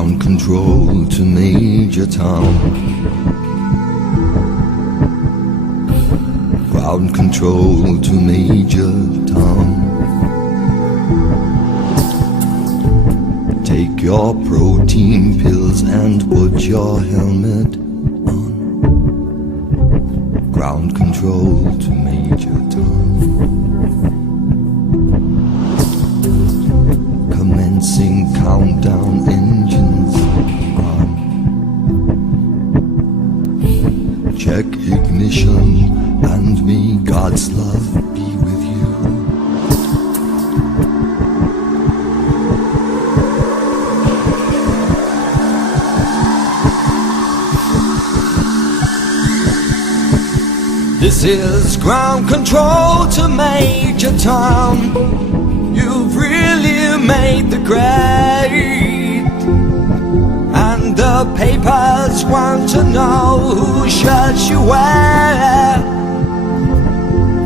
Ground control to Major Tom. Ground control to Major Tom. Take your protein pills and put your helmet on. Ground control to Major Tom. Commencing countdown, engines on. Check ignition and may God's love be with you. This is ground control to Major Tom. You've really made the grade, and the papers want to know whose shirts you wear.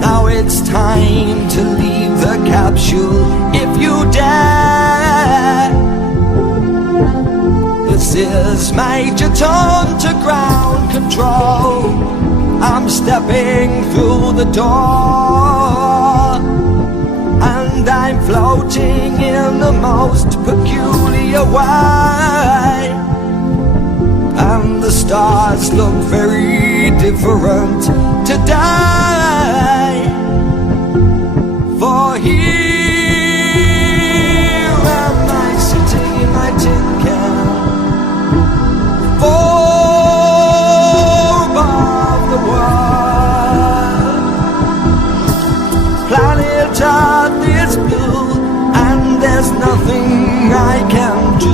Now it's time to leave the capsule if you dare. This is Major Tom to ground control. I'm stepping through the door, and I'm floating in the most peculiar way, and the stars look very different today. For here am I sitting in my tin can, far above the world. Planet Earth is blue, and there's nothing I can do.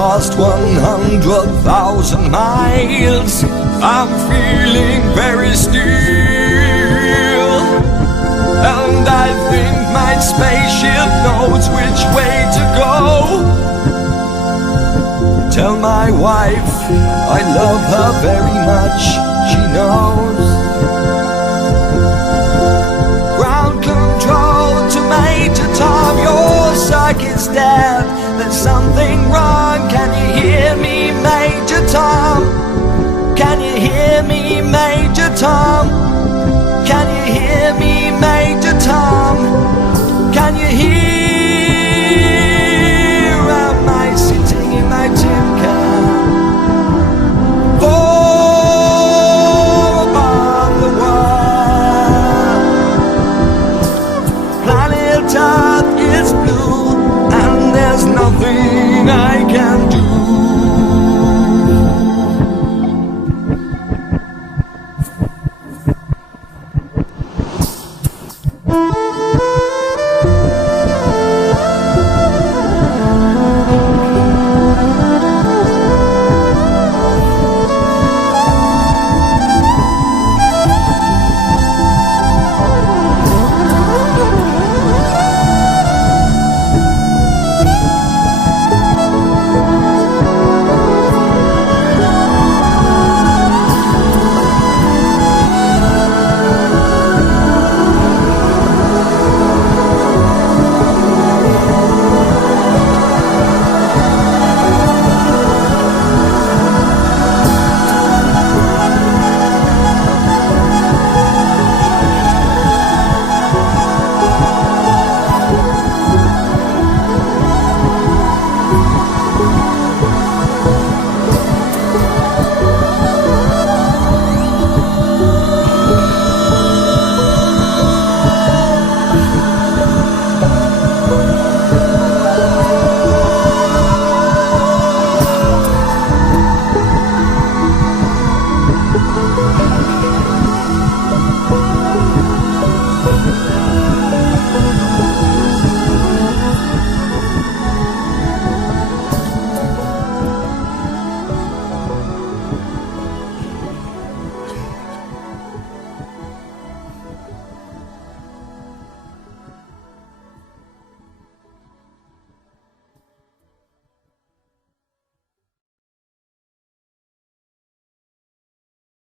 Past 100,000 miles, I'm feeling very still, and I think my spaceship knows which way to go. Tell my wife I love her very much, she knows. Ground control to Major Tom, your circuit's dead. There's something wrong, can you hear me, Major Tom? Can you hear me, Major Tom?